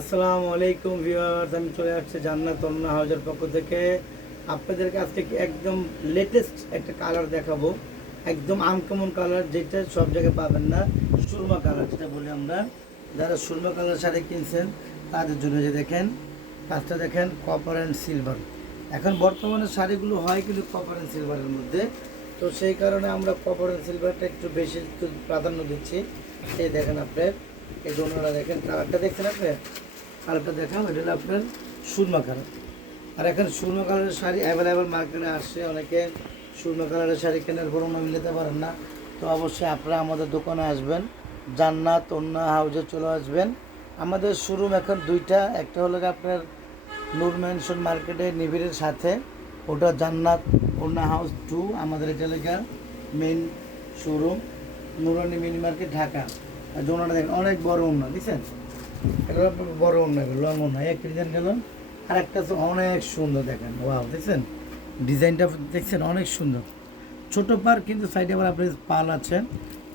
আসসালামু আলাইকুম ভিউয়ার্স, আমি চলে আসছি জান্নাত তন্না হাউজের পক্ষ থেকে আপনাদেরকে আজকে একদম লেটেস্ট একটা কালার দেখাবো। একদম আনকমন কালার, যেটা সব জায়গায় পাবেন না। সুরমা কালার যেটা বলি আমরা, যারা সুরমা কালার শাড়ি কিনছেন তাদের জন্য যে দেখেন কাজটা দেখেন, কপার অ্যান্ড সিলভার। এখন বর্তমানে শাড়িগুলো হয় কিন্তু কপার অ্যান্ড সিলভারের মধ্যে, তো সেই কারণে আমরা কপার অ্যান্ড সিলভারটা একটু বেশি প্রাধান্য দিচ্ছি। এই দেখেন আপনার, এই দোনোরা দেখেন, কালারটা দেখছেন আপনি, কালারটা দেখাও, এটা হলো আপনার সুরমা কালার। আর এখন সুরমা কালারের শাড়ি অ্যাভেলেবেল মার্কেটে আসছে। অনেকে সুরমা কালারের শাড়ি কেনার পর অন্য মিলাতে পারেন না, তো অবশ্যই আপনারা আমাদের দোকানে আসবেন, জান্নাত ওন্না হাউজে চলে আসবেন। আমাদের শোরুম এখন দুইটা, একটা হলো আপনার নূর ম্যানশন মার্কেটে নিবিড়ের সাথে, ওটা জান্নাত ওন্না হাউস 2। আমাদের এটা লেখা মেইন শোরুম, নুরানি মিনি মার্কেট, ঢাকা। আর জোনাটা দেখেন অনেক বড় ওন্না, বুঝছেন, এগুলো বড় ওন্না, লং ওন্না, এক ডিজাইন গেল। আর একটা তো অনেক সুন্দর, দেখেন ওয়াও, দেখছেন ডিজাইনটা, দেখছেন অনেক সুন্দর, ছোট পার কিন্তু সাইডে আবার আপনার পাল আছে।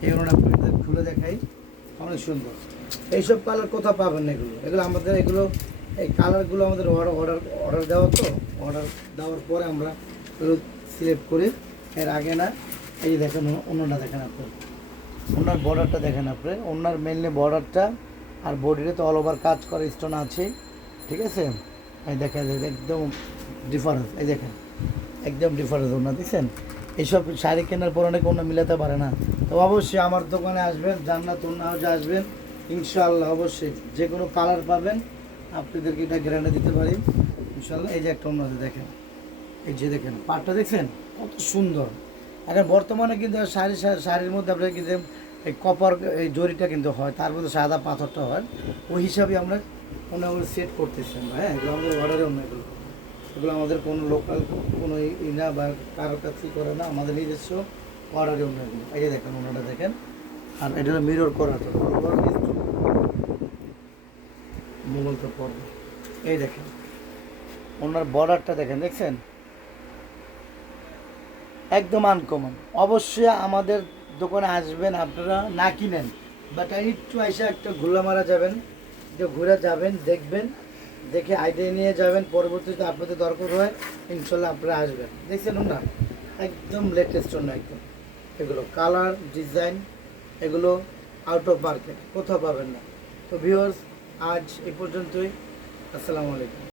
এই ওনারা আপনাদের খুলে দেখাই, অনেক সুন্দর। এইসব কালার কোথাও পাবেন না, এগুলো এগুলো আমাদের, এগুলো এই কালারগুলো আমাদের অর্ডার দেওয়া, তো অর্ডার দেওয়ার পরে আমরা এগুলো সিলেক্ট করি, এর আগে না। এই দেখেন অন্যটা দেখেন আপনার, ওনার বর্ডারটা দেখেন আপনি, ওনার মেনলি বর্ডারটা আর বডিতে তো অল ওভার কাজ করে, স্টোন আছে, ঠিক আছে। এই দেখা যায় একদম ডিফারেন্স, এই দেখেন একদম ডিফারেন্স ওনার, দেখছেন। এইসব শাড়ি কেনার পর অনেক অন্য মিলাতে পারে না, তো অবশ্যই আমার দোকানে আসবেন, জান্নাত ওন্না হাউজে আসবেন, ইনশাআল্লাহ অবশ্যই যে কোনো কালার পাবেন, আপনাদেরকে এটা গ্যারান্টি দিতে পারি ইনশাআল্লাহ। এই যে একটা অন্য দেখেন, এই যে দেখেন পাটটা দেখছেন কত সুন্দর। এখন বর্তমানে কিন্তু শাড়ির মধ্যে আপনার কিন্তু এই কপার এই জরিটা কিন্তু হয়, তার মধ্যে সাদা পাথরটা হয়, ওই হিসাবে আমরা ওনাগুলো সেট করতেছি আমরা। হ্যাঁ, এগুলো আমাদের অর্ডারে অন্য, এগুলো এগুলো আমাদের কোনো লোকাল কোনো ই না বা কারোর কাছেই করে না, আমাদের নিজস্ব অর্ডারে অন্য এগুলো। এই যে দেখেন ওনাটা দেখেন, আর এটা হলো মিরর করা, তো মোগল তো পর্ব। এই দেখেন ওনার বর্ডারটা দেখেন, দেখছেন একদম আনকমন। অবশ্যই আমাদের দোকানে আসবেন, আপনারা না কিনেন বাট একটু এসে একটা ঘুরে মারা যাবেন, একটু ঘুরে যাবেন, দেখবেন, দেখে আইডিয়া নিয়ে যাবেন, পরবর্তীতে আপনাদের দরকার হয় ইনশাল্লাহ আপনারা আসবেন। দেখছেন না, একদম লেটেস্ট না, একদম এগুলো কালার ডিজাইন, এগুলো আউট অফ মার্কেট কোথাও পাবেন না। তো ভিউয়ার্স, আজ এই পর্যন্তই। আসসালামু আলাইকুম।